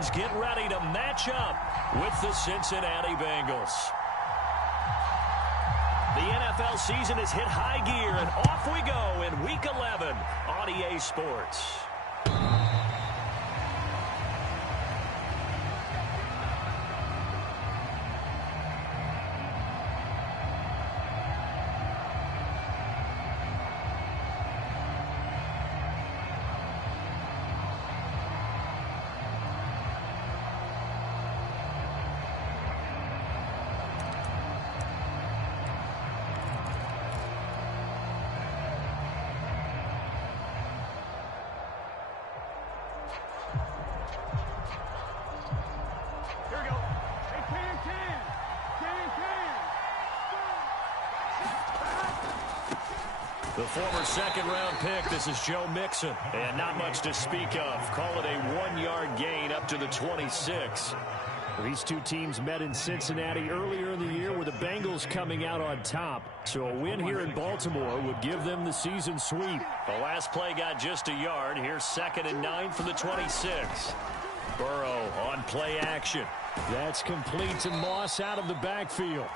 Ravens get ready to match up with the Cincinnati Bengals. The NFL season has hit high gear, and off we go in Week 11 on EA Sports. The former second-round pick, this is Joe Mixon. And not much to speak of. Call it a 1-yard gain up to the 26. These two teams met in Cincinnati earlier in the year with the Bengals coming out on top. So a win here in Baltimore would give them the season sweep. The last play got just a yard. Here's 2nd and 9 from the 26. Burrow on play action. That's complete to Moss out of the backfield.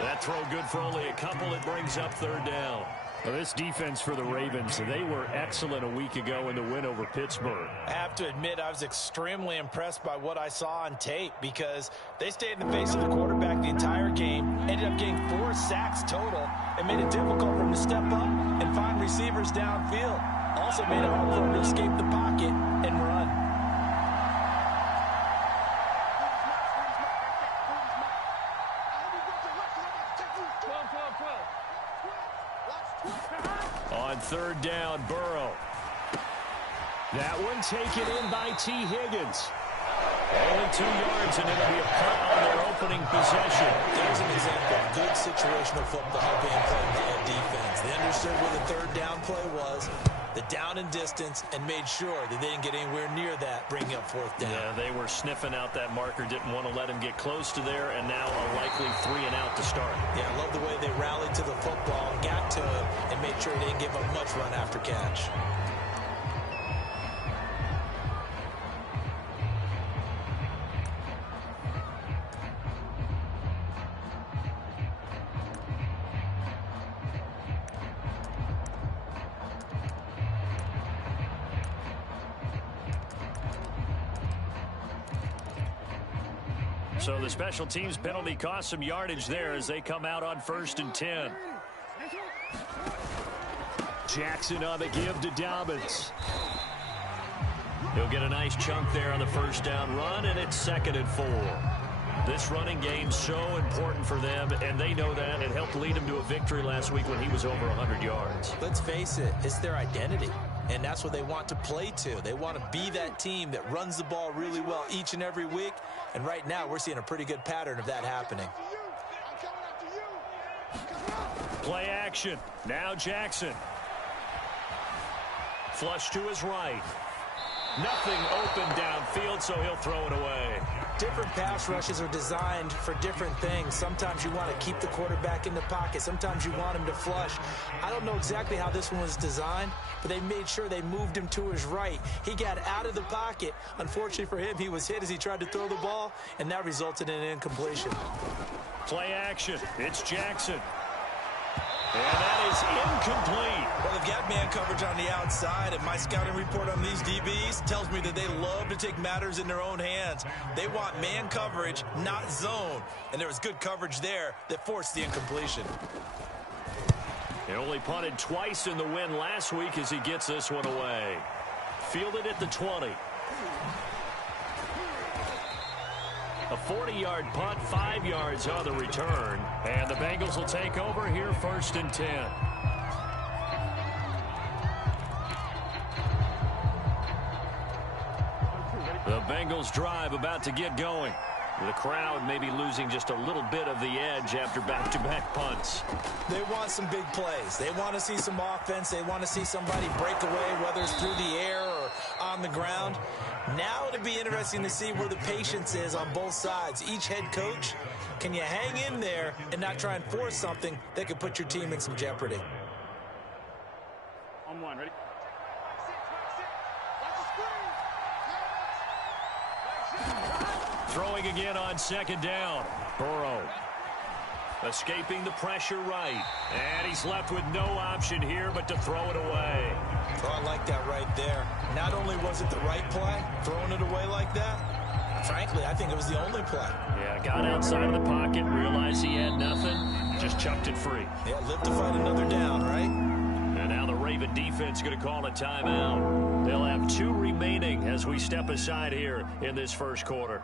That throw good for only a couple. It brings up 3rd down. Well, this defense for the Ravens, they were excellent a week ago in the win over Pittsburgh. I have to admit, I was extremely impressed by what I saw on tape because they stayed in the face of the quarterback the entire game, ended up getting 4 sacks total, and made it difficult for him to step up and find receivers downfield. Also made it hard for him to escape the pocket and run. On 3rd down, Burrow. That one taken in by T. Higgins. Only 2 yards, and it'll be a punt on their opening possession. There's an example of good situational football being played by defense. They understood where the 3rd down play was, the down and distance, and made sure that they didn't get anywhere near that, bringing up 4th down. Yeah, they were sniffing out that marker, didn't want to let him get close to there, and now a likely 3 and out to start. Yeah, I love the way they rallied to the football, got to it, and made sure they didn't give up much run after catch. So the special teams penalty cost some yardage there as they come out on 1st and 10. Jackson on the give to Dobbins. He'll get a nice chunk there on the 1st down run, and it's 2nd and 4. This running game's so important for them, and they know that. It helped lead him to a victory last week when he was over 100 yards. Let's face it, it's their identity, and that's what they want to play to. They want to be that team that runs the ball really well each and every week, and right now we're seeing a pretty good pattern of that happening. Play action. Now Jackson. Flush to his right. Nothing open downfield, so he'll throw it away. Different pass rushes are designed for different things. Sometimes you want to keep the quarterback in the pocket. Sometimes you want him to flush. I don't know exactly how this one was designed, but they made sure they moved him to his right. He got out of the pocket. Unfortunately for him, he was hit as he tried to throw the ball, and that resulted in an incompletion. Play action. It's Jackson. And that is incomplete. Well, they've got man coverage on the outside, and my scouting report on these DBs tells me that they love to take matters in their own hands. They want man coverage, not zone. And there was good coverage there that forced the incompletion. He only punted twice in the win last week as he gets this one away. Fielded at the 20. A 40-yard punt, 5 yards on the return. And the Bengals will take over here 1st and 10. The Bengals drive about to get going. The crowd may be losing just a little bit of the edge after back-to-back punts. They want some big plays. They want to see some offense. They want to see somebody break away, whether it's through the air or on the ground. Now it'll be interesting to see where the patience is on both sides. Each head coach, can you hang in there and not try and force something that could put your team in some jeopardy? On 1, ready? Throwing again on second down. Burrow. Escaping the pressure right. And he's left with no option here but to throw it away. Oh, I like that right there. Not only was it the right play, throwing it away like that, frankly, I think it was the only play. Yeah, got outside of the pocket, realized he had nothing, just chucked it free. Yeah, live to fight another down, right? And now the Raven defense going to call a timeout. They'll have 2 remaining as we step aside here in this first quarter.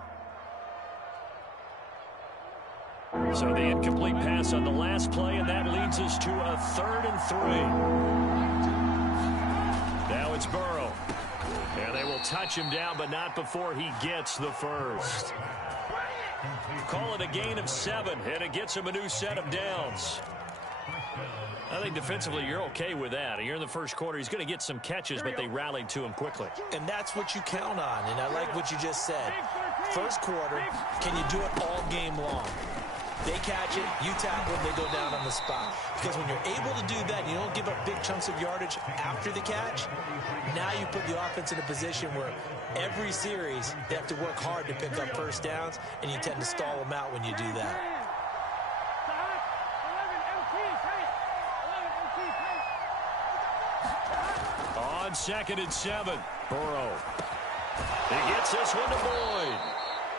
So the incomplete pass on the last play, and that leads us to a 3rd and 3. Now it's Burrow. And they will touch him down, but not before he gets the first. Call it a gain of 7, and it gets him a new set of downs. I think defensively you're okay with that. You're in the first quarter. He's going to get some catches, but they rallied to him quickly. And that's what you count on, and I like what you just said. First quarter, can you do it all game long? They catch it, you tackle it, they go down on the spot. Because when you're able to do that and you don't give up big chunks of yardage after the catch, now you put the offense in a position where every series they have to work hard to pick up first downs, and you tend to stall them out when you do that. On 2nd and 7, Burrow. He gets this one to Boyd.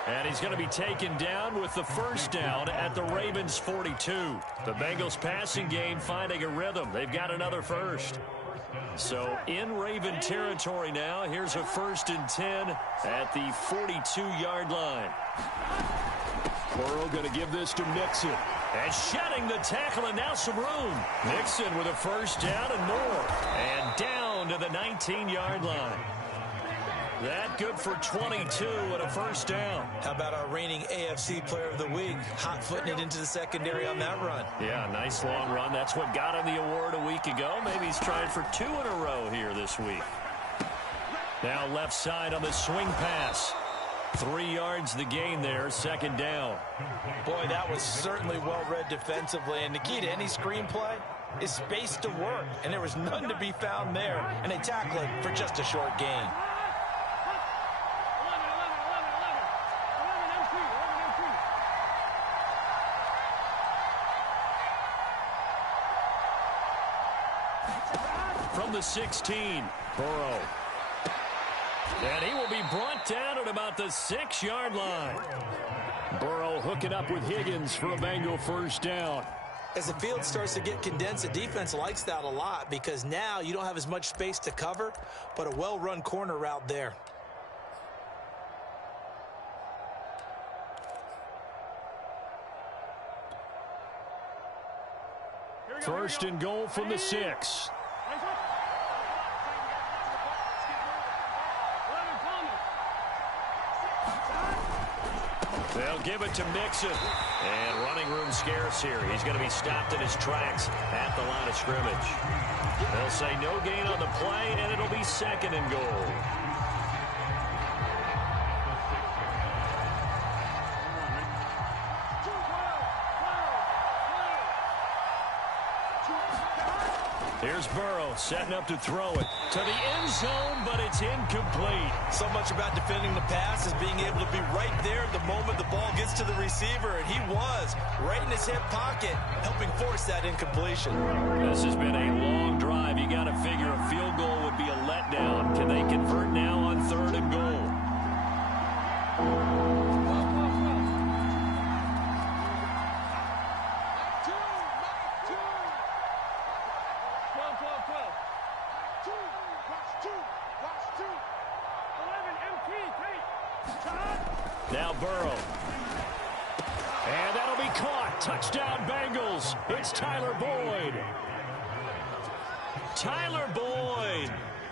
And he's going to be taken down with the first down at the Ravens' 42. The Bengals passing game finding a rhythm. They've got another first. So in Raven territory now, here's a 1st and 10 at the 42-yard line. Burrow going to give this to Mixon. And shedding the tackle, and now some room. Mixon with a first down and more. And down to the 19-yard line. That good for 22 and a first down. How about our reigning AFC Player of the Week, hot-footing it into the secondary on that run? Yeah, nice long run. That's what got him the award a week ago. Maybe he's trying for 2 in a row here this week. Now left side on the swing pass. 3 yards the gain there, 2nd down. Boy, that was certainly well-read defensively. And the key to any screenplay is space to work. And there was none to be found there. And they tackle it for just a short gain. From the 16, Burrow. And he will be brought down at about the 6-yard line. Burrow hooking up with Higgins for a Bengal first down. As the field starts to get condensed, the defense likes that a lot because now you don't have as much space to cover, but a well-run corner route there. First and goal from the 6. They'll give it to Mixon. And running room scarce here. He's going to be stopped in his tracks at the line of scrimmage. They'll say no gain on the play, and it'll be 2nd and goal. Here's Burrow setting up to throw it to the end zone, but it's incomplete. So much about defending the pass is being able to be right there at the moment the ball gets to the receiver, and he was right in his hip pocket, helping force that incompletion. This has been a long drive. You got to figure a field goal would be a letdown. Can they convert now on 3rd and goal? Now Burrow. And that'll be caught. Touchdown Bengals. It's Tyler Boyd. Tyler Boyd.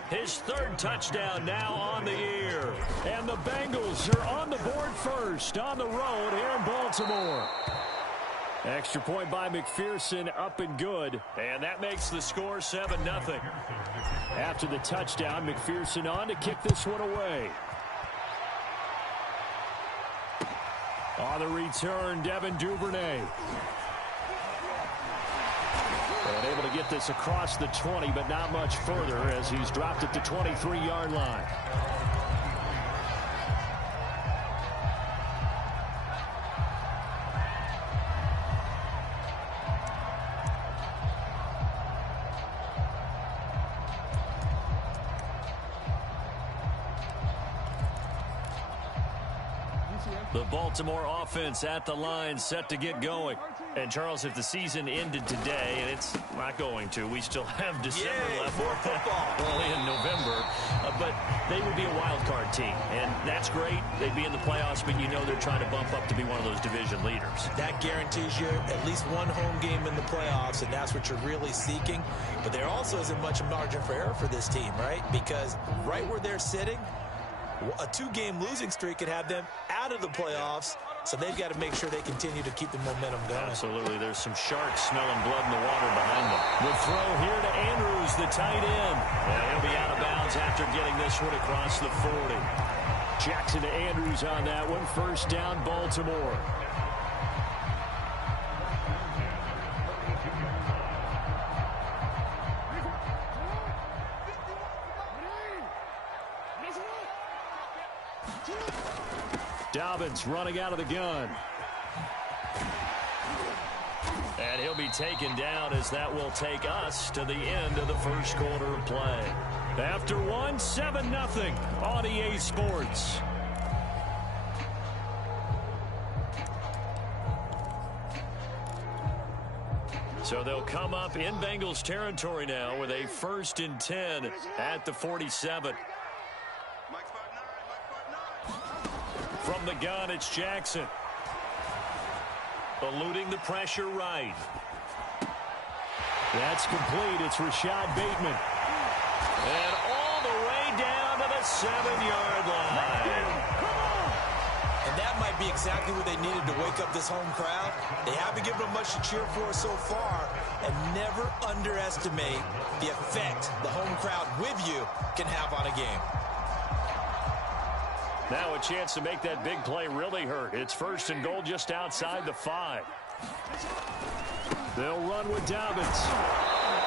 His 3rd touchdown now on the year. And the Bengals are on the board first on the road here in Baltimore. Extra point by McPherson, up and good. And that makes the score 7-0. After the touchdown, McPherson on to kick this one away. On the return, Devin Duvernay. And able to get this across the 20, but not much further as he's dropped it to 23-yard line. The Baltimore offense at the line, set to get going. And, Charles, if the season ended today, and it's not going to, we still have December left. More football. Only in November. But they would be a wild card team, and that's great. They'd be in the playoffs, but you know they're trying to bump up to be one of those division leaders. That guarantees you at least one home game in the playoffs, and that's what you're really seeking. But there also isn't much margin for error for this team, right? Because right where they're sitting, a two-game losing streak could have them out of the playoffs, so they've got to make sure they continue to keep the momentum going. Absolutely. There's some sharks smelling blood in the water behind them. The throw here to Andrews, the tight end. And he'll be out of bounds after getting this one across the 40. Jackson to Andrews on that one. First down, Baltimore. Dobbins running out of the gun. And he'll be taken down as that will take us to the end of the first quarter of play. After one, 7-0 on EA Sports. So they'll come up in Bengals territory now with a 1st and 10 at the 47. From the gun, it's Jackson. Eluding the pressure right. That's complete. It's Rashad Bateman. And all the way down to the 7-yard line. And that might be exactly what they needed to wake up this home crowd. They haven't given them much to cheer for so far. And never underestimate the effect the home crowd with you can have on a game. Now a chance to make that big play really hurt. It's 1st and goal just outside the 5. They'll run with Dobbins.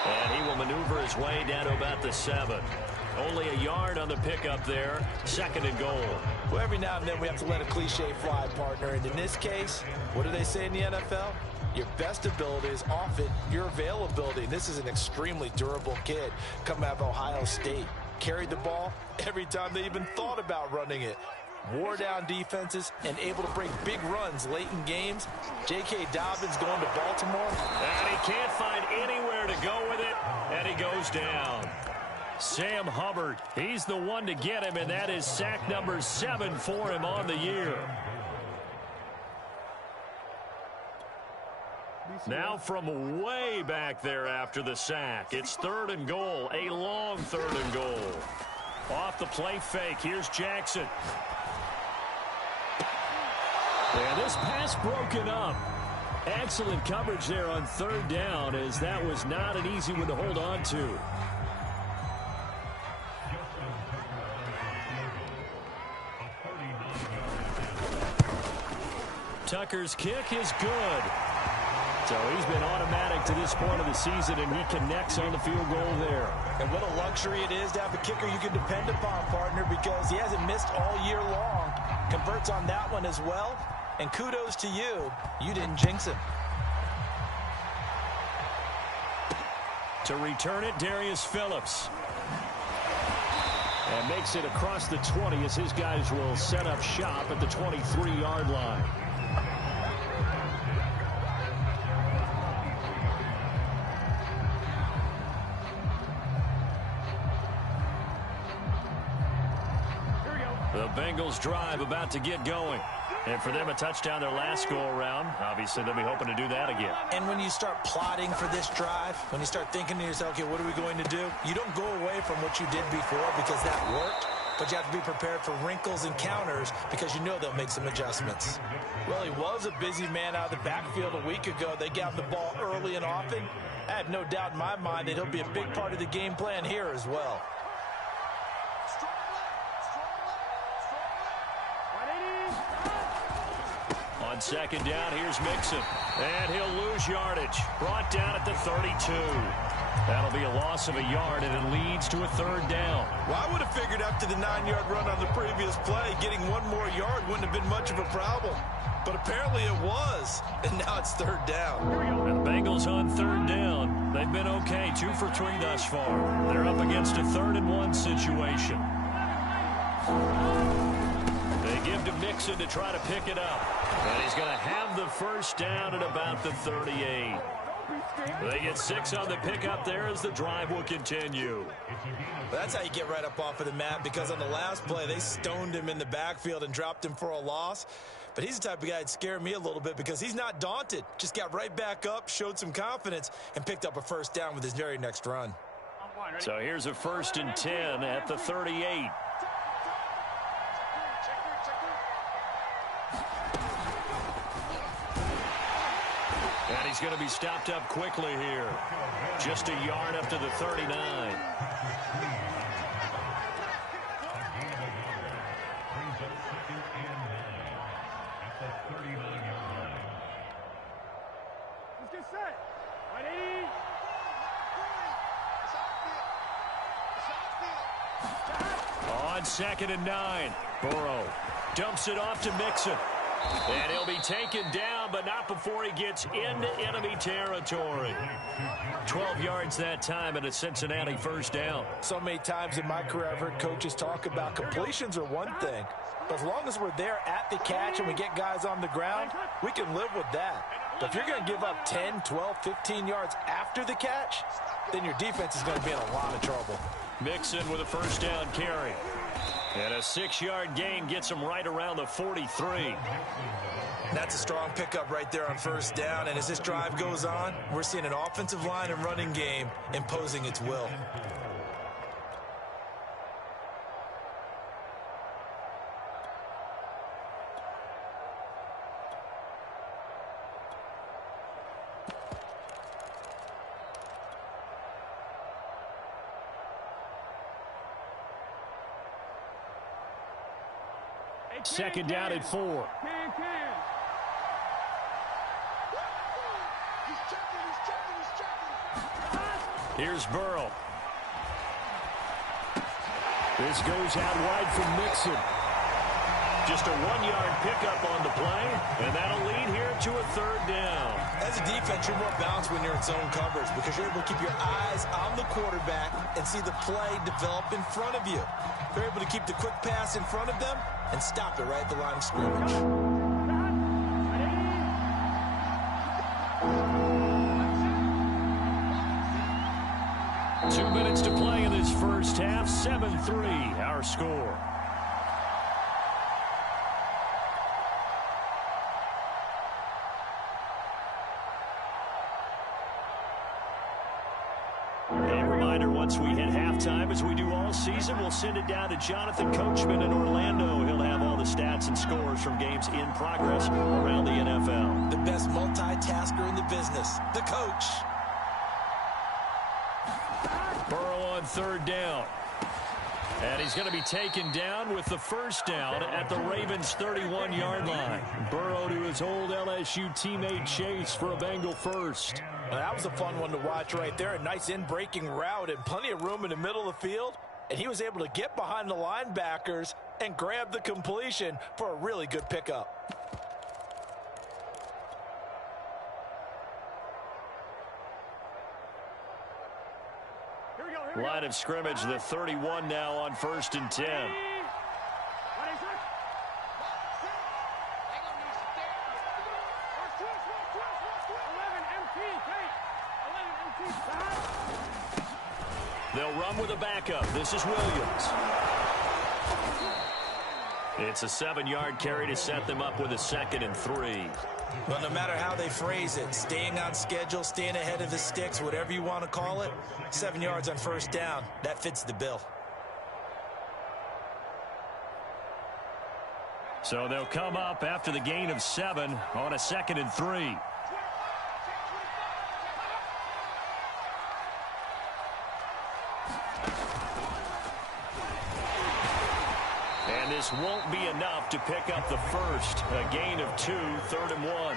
And he will maneuver his way down to about the 7. Only a yard on the pickup there. 2nd and goal. Well, every now and then we have to let a cliche fly, partner. And in this case, what do they say in the NFL? Your best ability is often your availability. And this is an extremely durable kid coming out of Ohio State. Carried the ball every time they even thought about running it. Wore down defenses and able to break big runs late in games. J.K. Dobbins going to Baltimore. And he can't find anywhere to go with it, and he goes down. Sam Hubbard, he's the one to get him, and that is sack number 7 for him on the year. Now from way back there after the sack, it's 3rd and goal, a long 3rd and goal. Off the play fake, here's Jackson. And this pass broken up. Excellent coverage there on 3rd down, as that was not an easy one to hold on to. Tucker's kick is good. So he's been automatic to this point of the season, and he connects on the field goal there. And what a luxury it is to have a kicker you can depend upon, partner, because he hasn't missed all year long. Converts on that one as well. And kudos to you. You didn't jinx him. To return it, Darius Phillips. And makes it across the 20 as his guys will set up shop at the 23-yard line. The Bengals drive about to get going. And for them, a touchdown their last go-around. Obviously, they'll be hoping to do that again. And when you start plotting for this drive, when you start thinking to yourself, okay, what are we going to do? You don't go away from what you did before because that worked, but you have to be prepared for wrinkles and counters because you know they'll make some adjustments. Well, he was a busy man out of the backfield a week ago. They got the ball early and often. I have no doubt in my mind that he'll be a big part of the game plan here as well. On 2nd down, here's Mixon. And he'll lose yardage. Brought down at the 32. That'll be a loss of a yard, and it leads to a 3rd down. Well, I would have figured after the 9-yard run on the previous play, getting one more yard wouldn't have been much of a problem. But apparently it was, and now it's 3rd down. And the Bengals on 3rd down. They've been okay, 2 for 3 thus far. They're up against a 3rd and 1 situation. They give to Mixon. Mixon to try to pick it up. And he's going to have the first down at about the 38. They get 6 on the pickup there as the drive will continue. That's how you get right up off of the mat, because on the last play, they stoned him in the backfield and dropped him for a loss. But he's the type of guy that'd scare me a little bit because he's not daunted. Just got right back up, showed some confidence, and picked up a first down with his very next run. So here's a 1st and 10 at the 38. And he's going to be stopped up quickly here. Just a yard up to the 39. On 2nd and 9, Burrow dumps it off to Mixon. And he'll be taken down, but not before he gets into enemy territory. 12 yards that time and a Cincinnati first down. So many times in my career I've heard coaches talk about completions are one thing, but as long as we're there at the catch and we get guys on the ground, we can live with that. But if you're going to give up 10, 12, 15 yards after the catch, then your defense is going to be in a lot of trouble. Mixon with a first down carry. And a 6-yard gain gets him right around the 43. That's a strong pickup right there on first down. And as this drive goes on, we're seeing an offensive line and running game imposing its will. Second down at 4. Here's Burrow. This goes out wide from Mixon. Just a 1-yard pickup on the play, and that'll lead here to a 3rd down. As a defense, you're more balanced when you're in zone coverage because you're able to keep your eyes on the quarterback and see the play develop in front of you. You're able to keep the quick pass in front of them and stop it right at the line of scrimmage. Two minutes to play in this first half. 7-3, our score. Once we hit halftime, as we do all season, we'll send it down to Jonathan Coachman in Orlando. He'll have all the stats and scores from games in progress around the NFL. The best multitasker in the business, the coach. Burrow on 3rd down. And he's going to be taken down with the first down at the Ravens' 31-yard line. Burrow to his old LSU teammate Chase for a Bengal first. Well, that was a fun one to watch right there. A nice in-breaking route and plenty of room in the middle of the field. And he was able to get behind the linebackers and grab the completion for a really good pickup. Line of scrimmage, the 31 now on 1st and 10. They'll run with a backup. This is Williams. It's a 7-yard carry to set them up with a 2nd and 3. Well, no matter how they phrase it, staying on schedule, staying ahead of the sticks, whatever you want to call it, 7 yards on first down, that fits the bill. So they'll come up after the gain of 7 on a 2nd and 3. And this won't be enough to pick up the first. A gain of 2, 3rd and 1.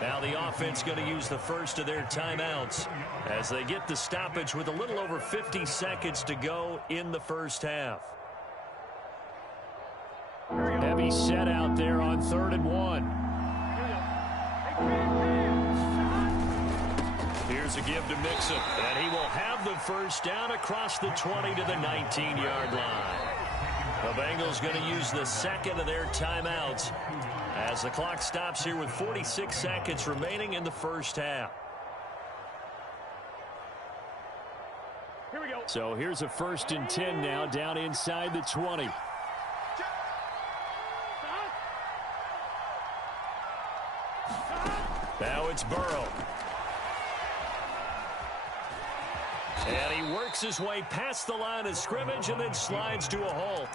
Now the offense going to use the first of their timeouts as they get the stoppage with a little over 50 seconds to go in the first half. Heavy set out there on 3rd and 1. Here's a give to Mixon, and he will have the first down across the 20 to the 19-yard line. The Bengals going to use the second of their timeouts as the clock stops here with 46 seconds remaining in the first half. Here we go. So here's a 1st and 10 now, down inside the 20. Now it's Burrow. And he works his way past the line of scrimmage and then slides to a hole.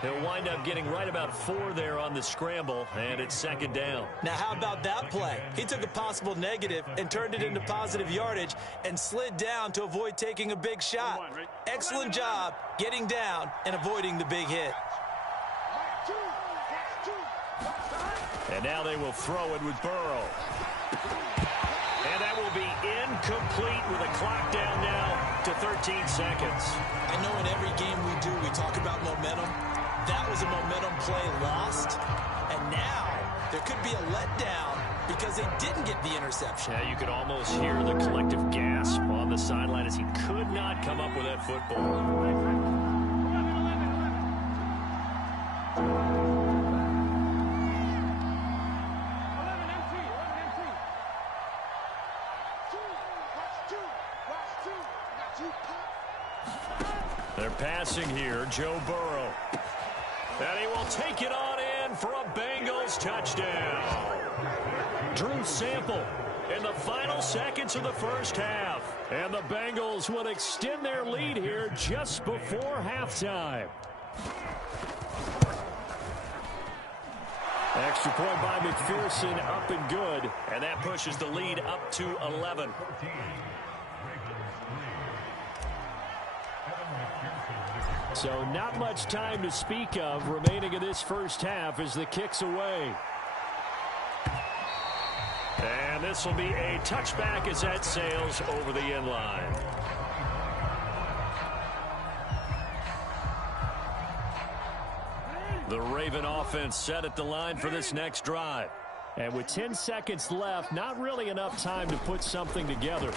He'll wind up getting right about 4 there on the scramble, and it's 2nd down. Now, how about that play? He took a possible negative and turned it into positive yardage and slid down to avoid taking a big shot. Excellent job getting down and avoiding the big hit. And now they will throw it with Burrow. And that will be incomplete with a clock down now to 13 seconds. I know in every game we do, we talk about momentum. That was a momentum play lost. And now there could be a letdown because they didn't get the interception. Yeah, you could almost hear the collective gasp on the sideline as he could not come up with that football. They're passing here, Joe Burrow. And he will take it on in for a Bengals touchdown. Drew Sample in the final seconds of the first half. And the Bengals would extend their lead here just before halftime. Extra point by McPherson, up and good. And that pushes the lead up to 11. So not much time to speak of remaining in this first half as the kick's away. And this will be a touchback as that sails over the end line. The Raven offense set at the line for this next drive. And with 10 seconds left, not really enough time to put something together.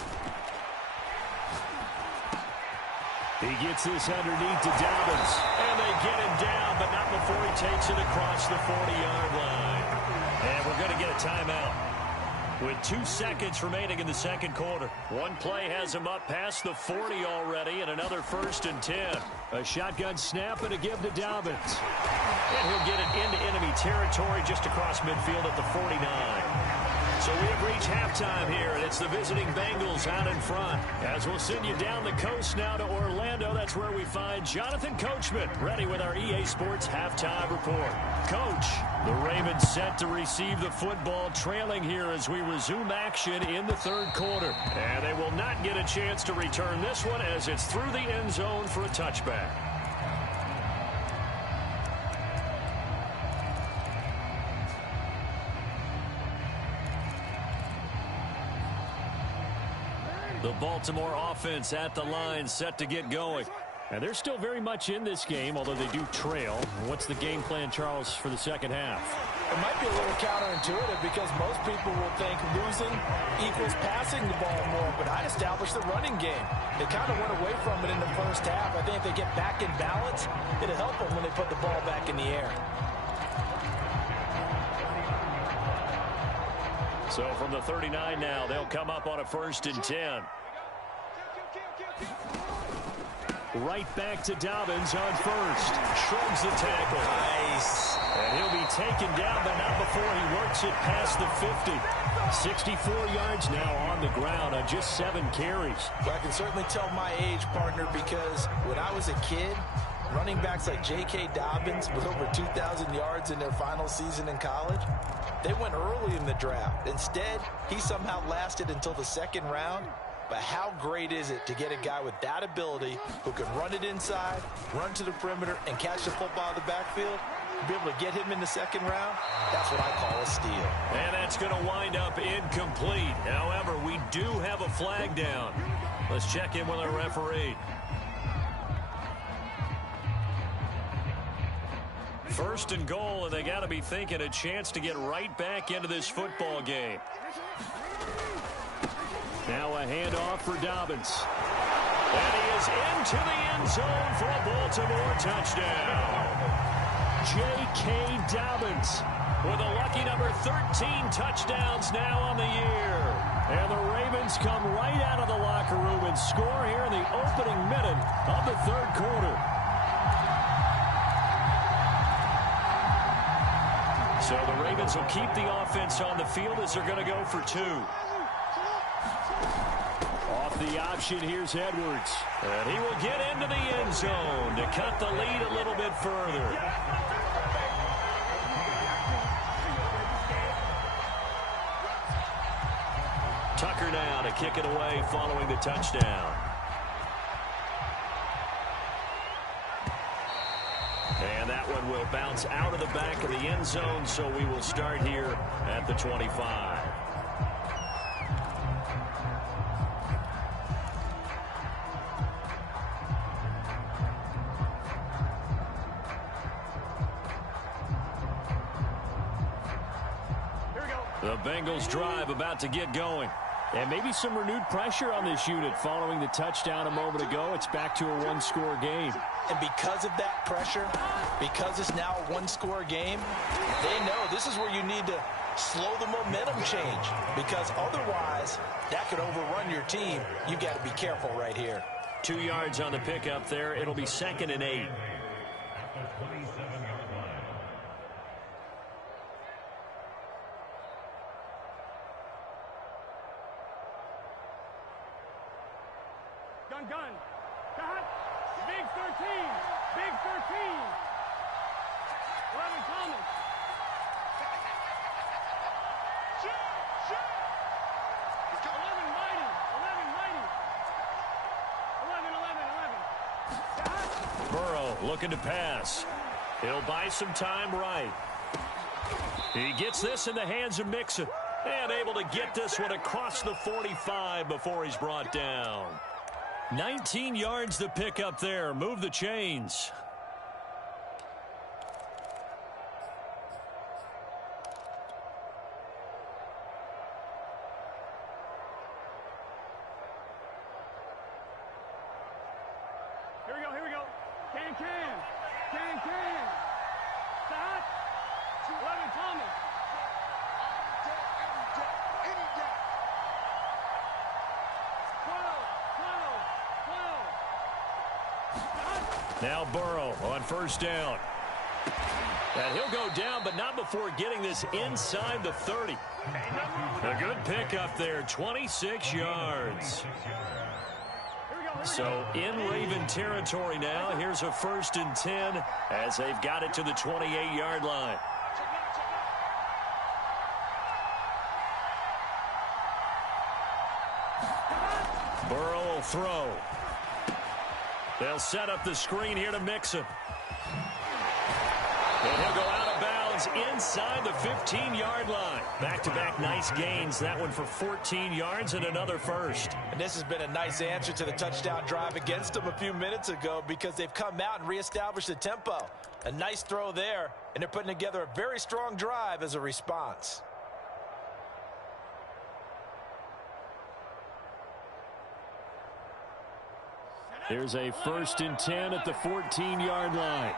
He gets this underneath to Dobbins. And they get him down, but not before he takes it across the 40-yard line. And we're going to get a timeout. With 2 seconds remaining in the second quarter. One play has him up past the 40 already, and another 1st and 10. A shotgun snap and a give to Dobbins. And he'll get it into enemy territory just across midfield at the 49. So we have reached halftime here, and it's the visiting Bengals out in front. As we'll send you down the coast now to Orlando, that's where we find Jonathan Coachman, ready with our EA Sports halftime report. Coach, the Ravens set to receive the football, trailing here as we resume action in the third quarter. And they will not get a chance to return this one as it's through the end zone for a touchback. The Baltimore offense at the line, set to get going. And they're still very much in this game, although they do trail. What's the game plan, Charles, for the second half? It might be a little counterintuitive because most people will think losing equals passing the ball more, but I'd establish the running game. They kind of went away from it in the first half. I think if they get back in balance, it'll help them when they put the ball back in the air. So from the 39 now, they'll come up on a 1st and 10. Right back to Dobbins on first. Shrugs the tackle. Nice. And he'll be taken down, but not before he works it past the 50. 64 yards now on the ground on just 7 carries. Well, I can certainly tell my age, partner, because when I was a kid, running backs like J.K. Dobbins with over 2,000 yards in their final season in college, they went early in the draft. Instead, he somehow lasted until the 2nd round. But how great is it to get a guy with that ability who can run it inside, run to the perimeter, and catch the football in the backfield? Be able to get him in the 2nd round, that's what I call a steal. And that's going to wind up incomplete. However, we do have a flag down. Let's check in with our referee. 1st and goal, and they got to be thinking a chance to get right back into this football game. Now a handoff for Dobbins. And he is into the end zone for a Baltimore touchdown. J.K. Dobbins with a lucky number 13 touchdowns now on the year. And the Ravens come right out of the locker room and score here in the opening minute of the third quarter. So the Ravens will keep the offense on the field as they're going to go for two. Off the option, here's Edwards. And he will get into the end zone to cut the lead a little bit further. Tucker now to kick it away following the touchdown. And that one will bounce out of the back of the end zone, so we will start here at the 25. The Bengals drive about to get going. And maybe some renewed pressure on this unit following the touchdown a moment ago. It's back to a one-score game. And because of that pressure, because it's now a one-score game, they know this is where you need to slow the momentum change. Because otherwise, that could overrun your team. You've got to be careful right here. 2 yards on the pickup there. It'll be 2nd and 8. Gun. Cut. Big 13. Big 13. 11 Thomas. Shoot. 11 Mighty. 11. Burrow looking to pass. He'll buy some time right. He gets this in the hands of Mixon. And able to get this one across the 45 before he's brought down. 19 yards to pick up there. Move the chains. Here we go. Can. Stop. 11 Thomas. Now Burrow on first down. And he'll go down, but not before getting this inside the 30. A good pickup there, 26 yards. So in Raven territory now. Here's a 1st and 10 as they've got it to the 28-yard line. Burrow will throw. They'll set up the screen here to Mixon. And he'll go out of bounds inside the 15-yard line. Back-to-back nice gains. That one for 14 yards and another first. And this has been a nice answer to the touchdown drive against them a few minutes ago because they've come out and reestablished the tempo. A nice throw there, and they're putting together a very strong drive as a response. Here's a 1st and 10 at the 14-yard line.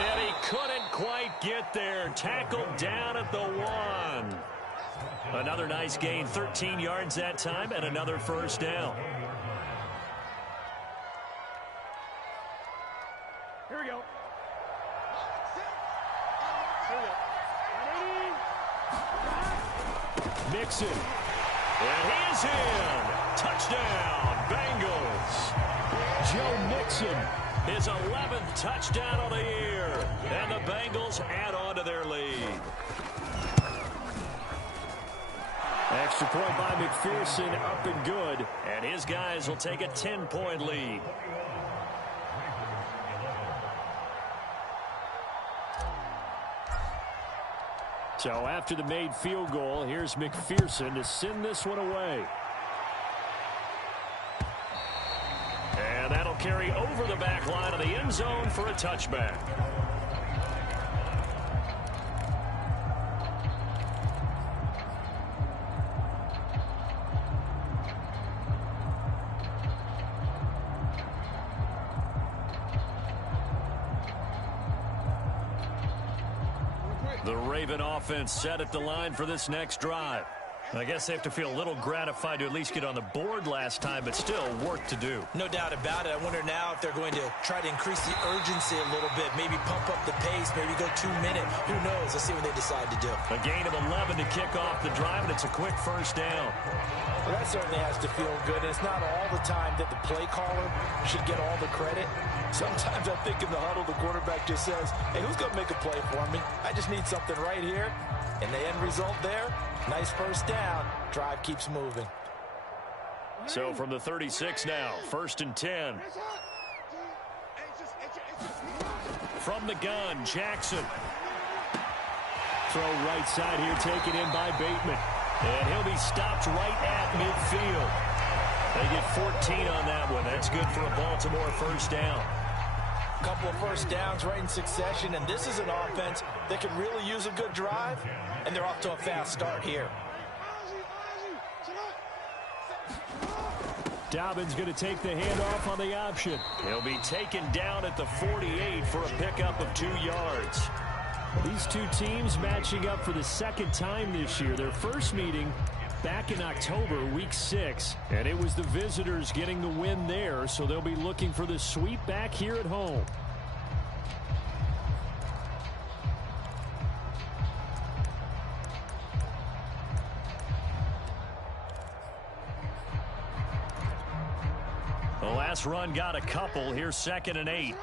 And he couldn't quite get there. Tackled down at the 1. Another nice gain, 13 yards that time, and another first down. Here we go. Mixon. And he is in. Touchdown, Bengals. Joe Mixon, his 11th touchdown of the year. And the Bengals add on to their lead. Extra point by McPherson, up and good. And his guys will take a 10-point lead. So after the made field goal, here's McPherson to send this one away. And that'll carry over the back line of the end zone for a touchback. The Raven offense set at the line for this next drive. I guess they have to feel a little gratified to at least get on the board last time, but still work to do. No doubt about it. I wonder now if they're going to try to increase the urgency a little bit, maybe pump up the pace, maybe go 2 minute. Who knows? Let's see what they decide to do. A gain of 11 to kick off the drive, and it's a quick first down. Well, that certainly has to feel good. And it's not all the time that the play caller should get all the credit. Sometimes I think in the huddle, the quarterback just says, hey, who's going to make a play for me? I just need something right here. And the end result there, nice first down. Drive keeps moving. So from the 36 now, 1st and 10. From the gun, Jackson. Throw right side here, taken in by Bateman. And he'll be stopped right at midfield. They get 14 on that one. That's good for a Baltimore first down. Couple of first downs right in succession, and this is an offense that could really use a good drive, and they're off to a fast start here. Dobbins going to take the handoff on the option. He'll be taken down at the 48 for a pickup of 2 yards. These two teams matching up for the second time this year. Their first meeting back in October, week 6, and it was the visitors getting the win there, so they'll be looking for the sweep back here at home. The last run got a couple. Here's 2nd and 8.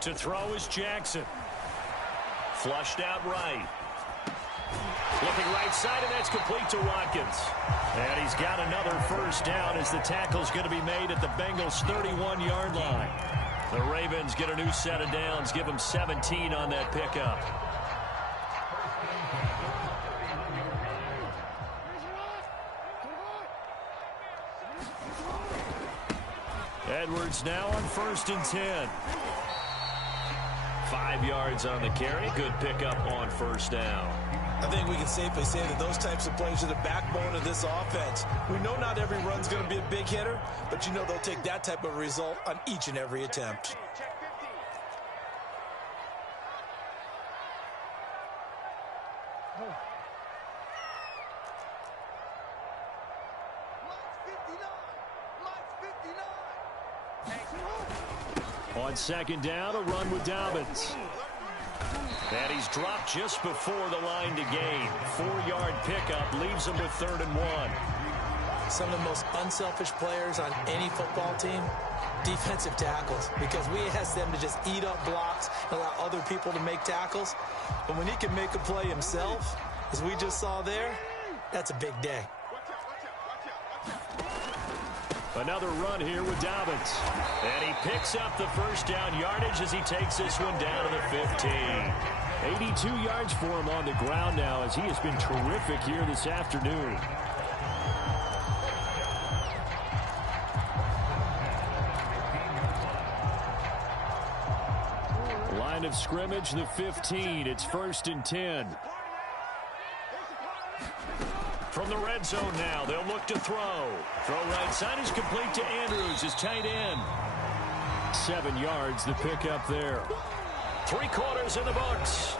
To throw is Jackson. Flushed out right. Looking right side, and that's complete to Watkins. And he's got another first down as the tackle's going to be made at the Bengals' 31-yard line. The Ravens get a new set of downs, give them 17 on that pickup. Edwards now on 1st and 10. 5 yards on the carry. Good pickup on first down. I think we can safely say that those types of plays are the backbone of this offense. We know not every run's going to be a big hitter, but you know they'll take that type of result on each and every attempt. On 2nd down, a run with Dobbins. And he's dropped just before the line to gain. 4-yard pickup leaves him with 3rd and 1. Some of the most unselfish players on any football team, defensive tackles, because we ask them to just eat up blocks and allow other people to make tackles. But when he can make a play himself, as we just saw there, that's a big day. Another run here with Dobbins. And he picks up the first down yardage as he takes this one down to the 15. 82 yards for him on the ground now as he has been terrific here this afternoon. Line of scrimmage, the 15. It's 1st and 10. From the red zone now, they'll look to throw. Throw right side is complete to Andrews, his tight end. 7 yards, the pickup there. 3 quarters in the books.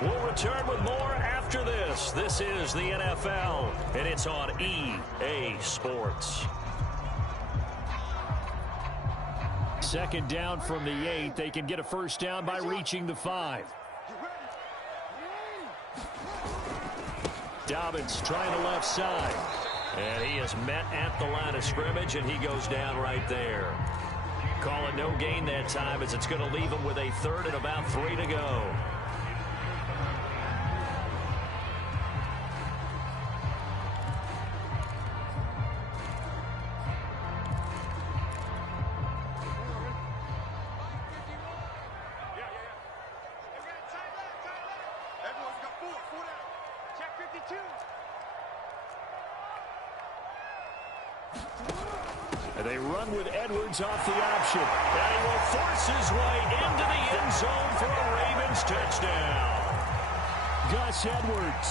We'll return with more after this. This is the NFL, and it's on EA Sports. 2nd down from the 8. They can get a first down by reaching the 5. Dobbins trying the left side. And he is met at the line of scrimmage, and he goes down right there. Call it no gain that time as it's going to leave him with a 3rd and about 3 to go. And they run with Edwards off the option. And he will force his way into the end zone for a Ravens touchdown. Gus Edwards,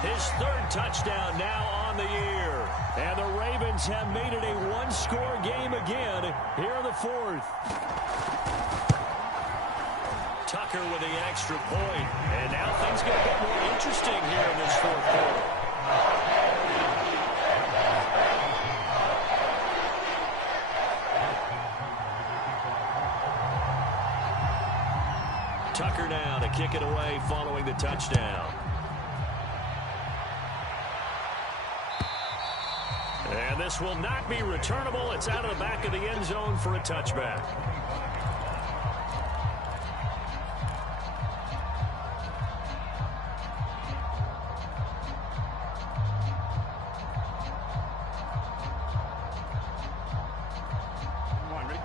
his third touchdown now on the year. And the Ravens have made it a one-score game again here in the fourth. Tucker with the extra point. And now things get a bit more interesting here in this fourth quarter. Tucker now to kick it away following the touchdown. And this will not be returnable. It's out of the back of the end zone for a touchback.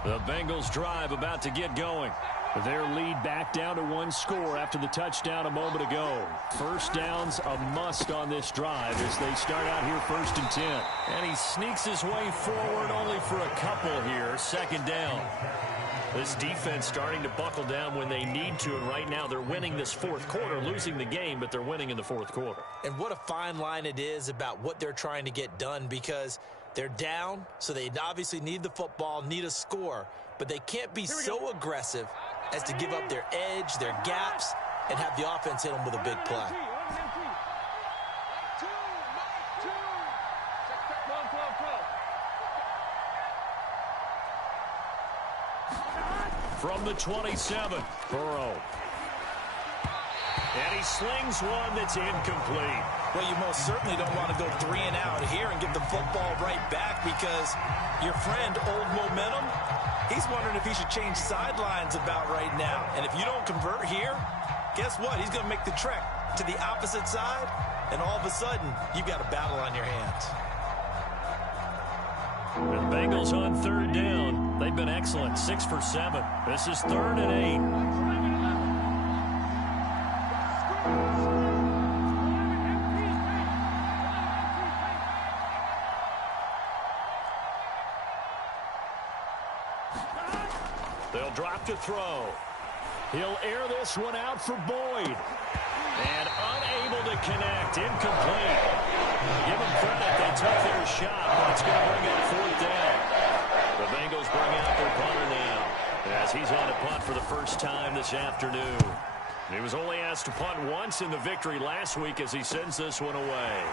The Bengals drive about to get going. Their lead back down to one score after the touchdown a moment ago. First down's a must on this drive as they start out here 1st and 10. And he sneaks his way forward only for a couple here. Second down. This defense starting to buckle down when they need to, and right now they're winning this fourth quarter, losing the game, but they're winning in the fourth quarter. And what a fine line it is about what they're trying to get done, because they're down, so they obviously need the football, need a score, but they can't be so aggressive as to give up their edge, their gaps, and have the offense hit them with a big play. From the 27, Burrow. And he slings one that's incomplete. Well, you most certainly don't want to go 3 and out here and give the football right back, because your friend, Old Momentum, he's wondering if he should change sidelines about right now. And if you don't convert here, guess what? He's going to make the trek to the opposite side, and all of a sudden, you've got a battle on your hands. The Bengals on third down. They've been excellent, 6 for 7. This is 3rd and 8. They'll drop to throw. He'll air this one out for Boyd. And unable to connect. Incomplete. Give them credit. They took their shot, but it's going to bring up 4th down. The Bengals bring out their punter now, as he's on a punt for the first time this afternoon. He was only asked to punt once in the victory last week as he sends this one away.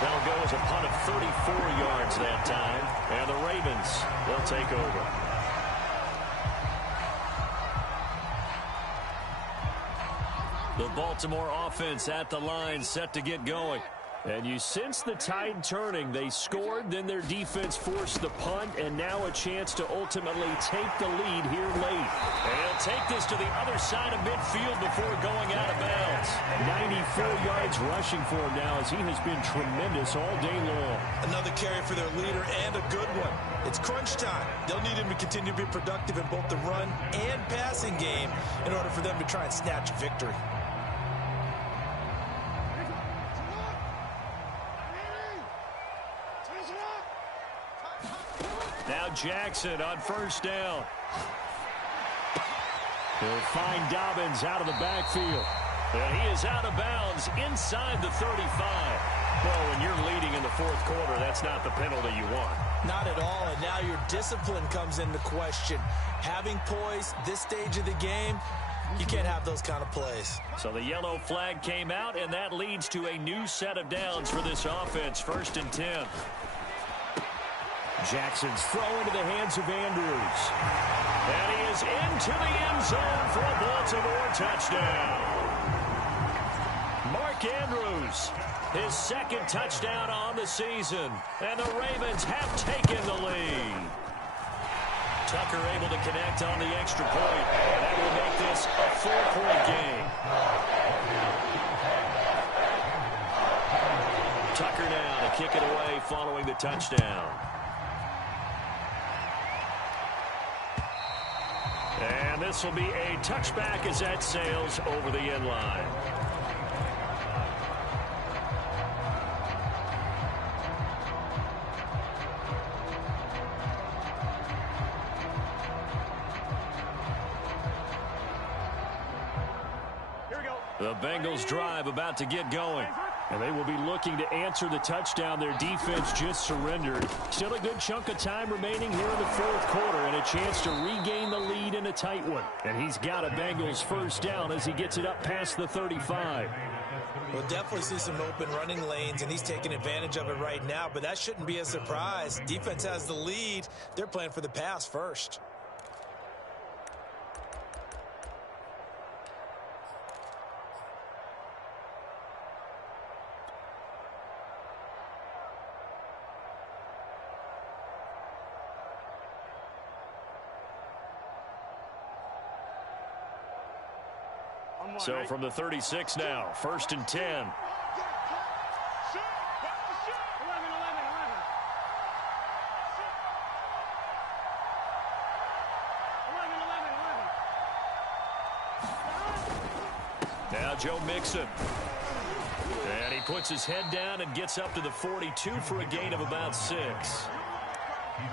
That'll go as a punt of 34 yards that time. And the Ravens, they'll take over. The Baltimore offense at the line, set to get going. And you sense the tide turning. They scored, then their defense forced the punt, and now a chance to ultimately take the lead here late. And he'll take this to the other side of midfield before going out of bounds. 94 yards rushing for him now, as he has been tremendous all day long. Another carry for their leader, and a good one. It's crunch time. They'll need him to continue to be productive in both the run and passing game in order for them to try and snatch victory. Now Jackson on first down. He'll find Dobbins out of the backfield. And he is out of bounds inside the 35. Well, when you're leading in the fourth quarter, that's not the penalty you want. Not at all, and now your discipline comes into question. Having poise this stage of the game, you can't have those kind of plays. So the yellow flag came out, and that leads to a new set of downs for this offense. 1st and 10. Jackson's throw into the hands of Andrews. And he is into the end zone for a Baltimore touchdown. Mark Andrews, his 2nd touchdown on the season. And the Ravens have taken the lead. Tucker able to connect on the extra point. And that will make this a 4-point game. Tucker now to kick it away following the touchdown. And this will be a touchback as that sails over the end line. The Bengals drive about to get going. And they will be looking to answer the touchdown their defense just surrendered. Still a good chunk of time remaining here in the fourth quarter and a chance to regain the lead in a tight one. And he's got a Bengals first down as he gets it up past the 35. We'll definitely see some open running lanes, and he's taking advantage of it right now, but that shouldn't be a surprise. Defense has the lead. They're playing for the pass first. So from the 36 now, 1st and 10. 11, 11. Now Joe Mixon. And he puts his head down and gets up to the 42 for a gain of about 6.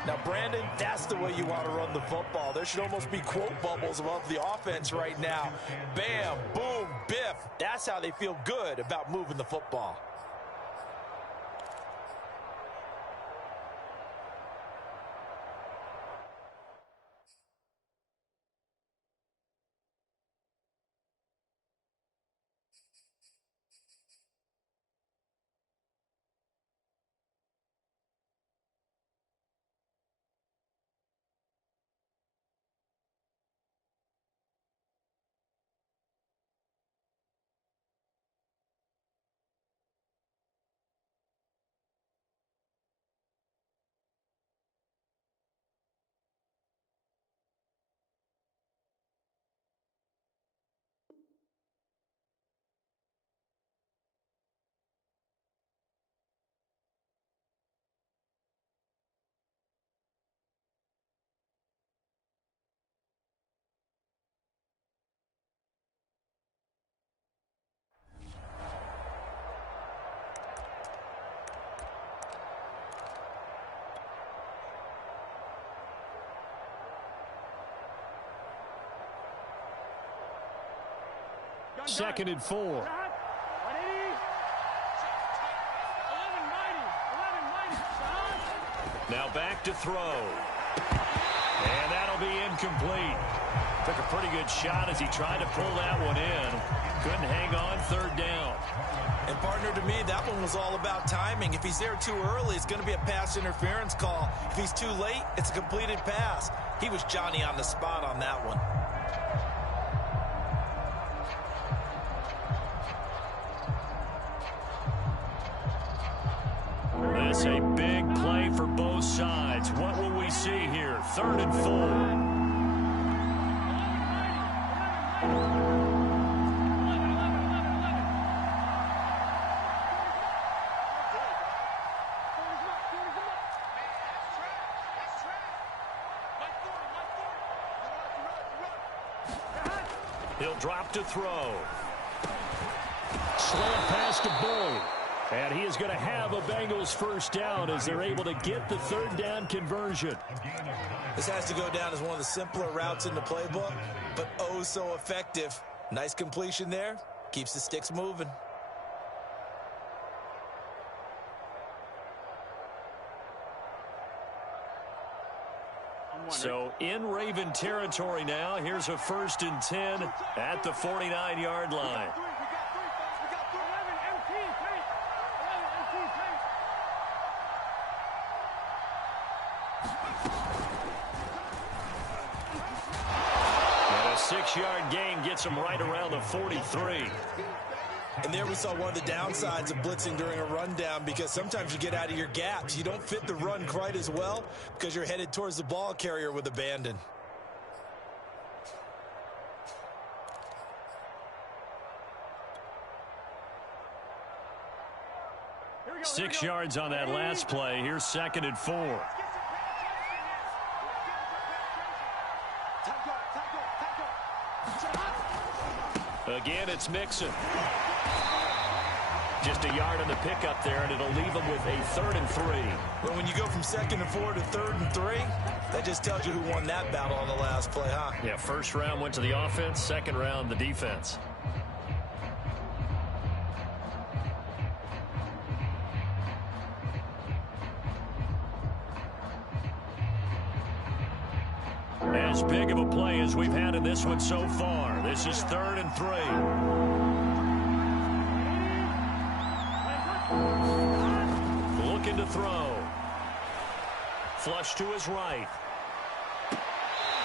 Now, Brandon, that's the way you want to run the football. There should almost be quote bubbles above the offense right now. Bam, boom, biff. That's how they feel good about moving the football. Second and 4. 180. 11 mighty. Now back to throw. And that'll be incomplete. Took a pretty good shot as he tried to pull that one in. Couldn't hang on, 3rd down. And, partner, to me, that one was all about timing. If he's there too early, it's going to be a pass interference call. If he's too late, it's a completed pass. He was Johnny on the spot on that one. That's a big play for both sides. What will we see here? 3rd and 4. He'll drop to throw. Slant pass to Boyd. And he is going to have a Bengals first down as they're able to get the 3rd down conversion. This has to go down as one of the simpler routes in the playbook, but oh so effective. Nice completion there. Keeps the sticks moving. So in Raven territory now. Here's a 1st and 10 at the 49-yard line. And a 6-yard gain gets him right around the 43. And there we saw one of the downsides of blitzing during a rundown, because sometimes you get out of your gaps. You don't fit the run quite as well because you're headed towards the ball carrier with abandon. Here we go, 6 yards on that last play. Here's 2nd and 4. Again, it's Mixon. Just a yard on the pickup there, and it'll leave them with a 3rd and 3. But when you go from 2nd and 4 to 3rd and 3, that just tells you who won that battle on the last play, huh? Yeah, 1st round went to the offense, 2nd round the defense. As big of a play as we've had in this one so far. This is 3rd and 3. Looking to throw. Flush to his right.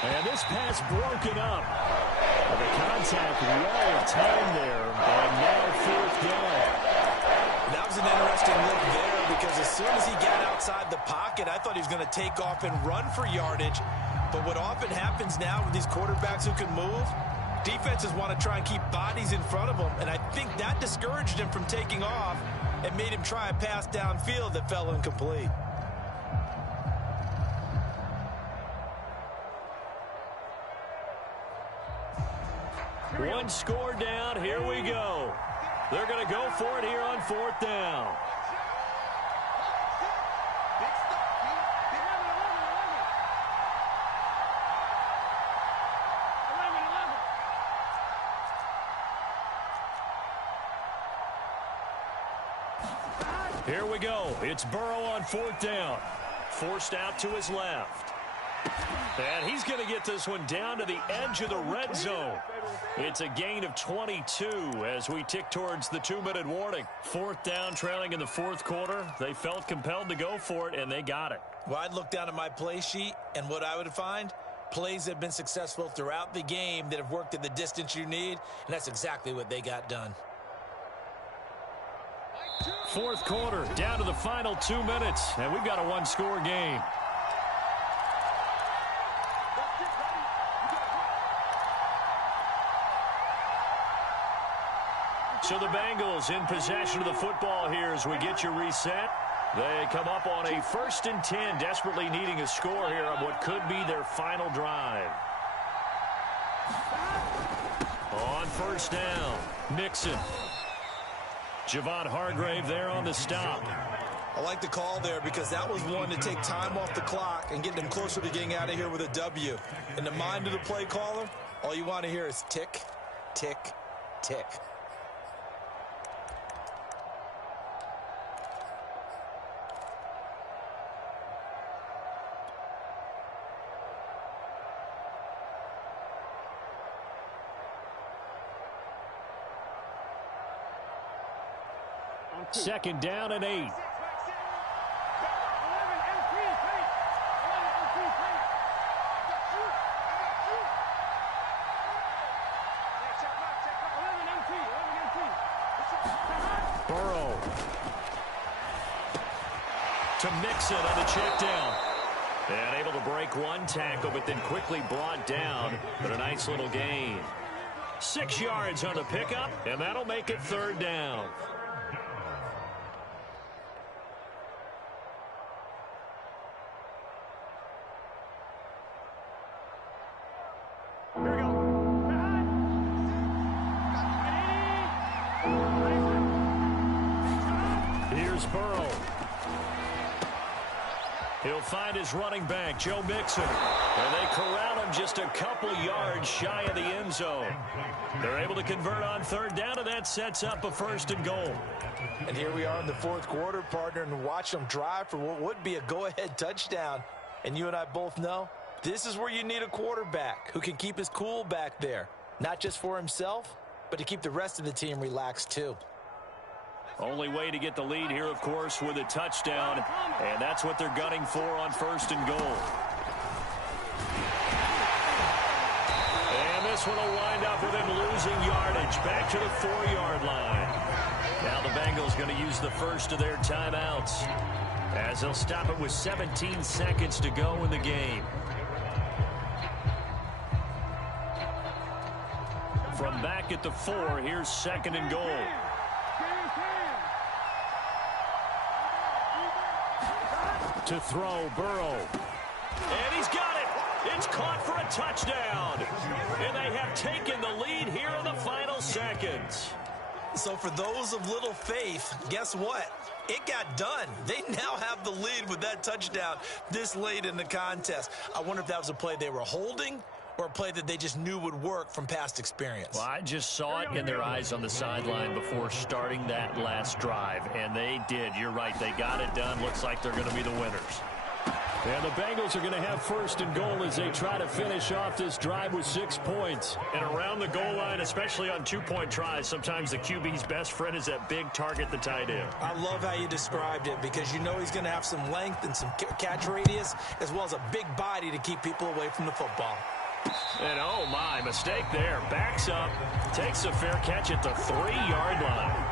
And this pass broken up. Well, the contact well of time there, and now 4th down. That was an interesting look there because as soon as he got outside the pocket, I thought he was going to take off and run for yardage. But what often happens now with these quarterbacks who can move, defenses want to try and keep bodies in front of them, and I think that discouraged him from taking off and made him try a pass downfield that fell incomplete. One score down. Here we go. They're going to go for it here on 4th down. Here we go. It's Burrow on 4th down. Forced out to his left. And he's going to get this one down to the edge of the red zone. It's a gain of 22 as we tick towards the 2-minute warning. 4th down, trailing in the 4th quarter. They felt compelled to go for it, and they got it. Well, I'd look down at my play sheet, and what I would find, plays that have been successful throughout the game that have worked at the distance you need, and that's exactly what they got done. 4th quarter, down to the final 2 minutes, and we've got a one-score game. So the Bengals in possession of the football here as we get you reset. They come up on a 1st and 10, desperately needing a score here on what could be their final drive. On 1st down, Mixon. Javon Hargrave there on the stop. I like the call there because that was one to take time off the clock and get them closer to getting out of here with a W. In the mind of the play caller, all you want to hear is tick, tick, tick. Second down and 8. Burrow to Mixon on the check down. And able to break one tackle, but then quickly brought down. But a nice little gain. 6 yards on the pickup, and that'll make it 3rd down. Burrow. He'll find his running back, Joe Mixon. And they corral him just a couple yards shy of the end zone. They're able to convert on 3rd down, and that sets up a 1st and goal. And here we are in the 4th quarter, partner, and watch them drive for what would be a go-ahead touchdown. And you and I both know this is where you need a quarterback who can keep his cool back there. Not just for himself, but to keep the rest of the team relaxed too. Only way to get the lead here, of course, with a touchdown. And that's what they're gunning for on 1st and goal. And this one will wind up with him losing yardage back to the 4-yard line. Now the Bengals going to use the first of their timeouts as they'll stop it with 17 seconds to go in the game. From back at the 4, here's 2nd and goal. To throw, Burrow. And he's got it. It's caught for a touchdown. And they have taken the lead here in the final seconds. So for those of little faith, guess what? It got done. They now have the lead with that touchdown this late in the contest. I wonder if that was a play they were holding or a play that they just knew would work from past experience. Well, I just saw it in their eyes on the sideline before starting that last drive, and they did. You're right. They got it done. Looks like they're going to be the winners. And the Bengals are going to have first and goal as they try to finish off this drive with 6 points. And around the goal line, especially on two-point tries, sometimes the QB's best friend is that big target, the tight end. I love how you described it because you know he's going to have some length and some catch radius as well as a big body to keep people away from the football. And oh my, mistake there. Backs up, takes a fair catch at the 3-yard line.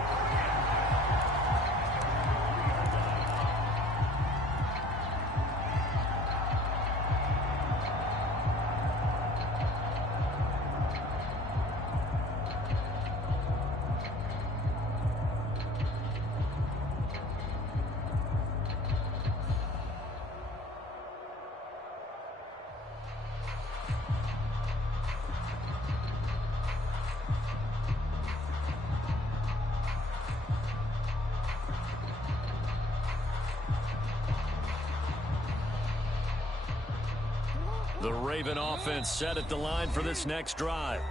The Raven offense set at the line for this next drive.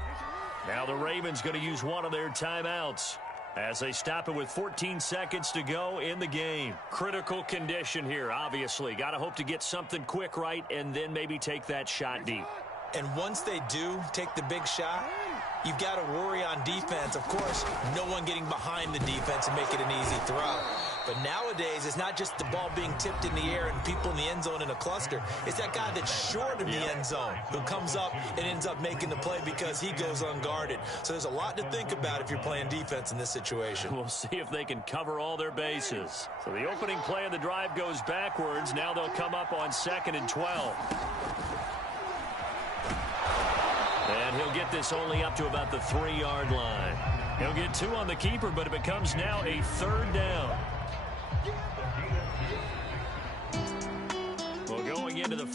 Now the Ravens going to use one of their timeouts as they stop it with 14 seconds to go in the game. Critical condition here, obviously. Got to hope to get something quick right and then maybe take that shot deep. And once they do take the big shot, you've got to worry on defense. Of course, no one getting behind the defense and make it an easy throw. But nowadays, it's not just the ball being tipped in the air and people in the end zone in a cluster. It's that guy that's short of the end zone who comes up and ends up making the play because he goes unguarded. So there's a lot to think about if you're playing defense in this situation. We'll see if they can cover all their bases. So the opening play of the drive goes backwards. Now they'll come up on 2nd and 12. And he'll get this only up to about the 3-yard line. He'll get 2 on the keeper, but it becomes now a 3rd down. Well, going into the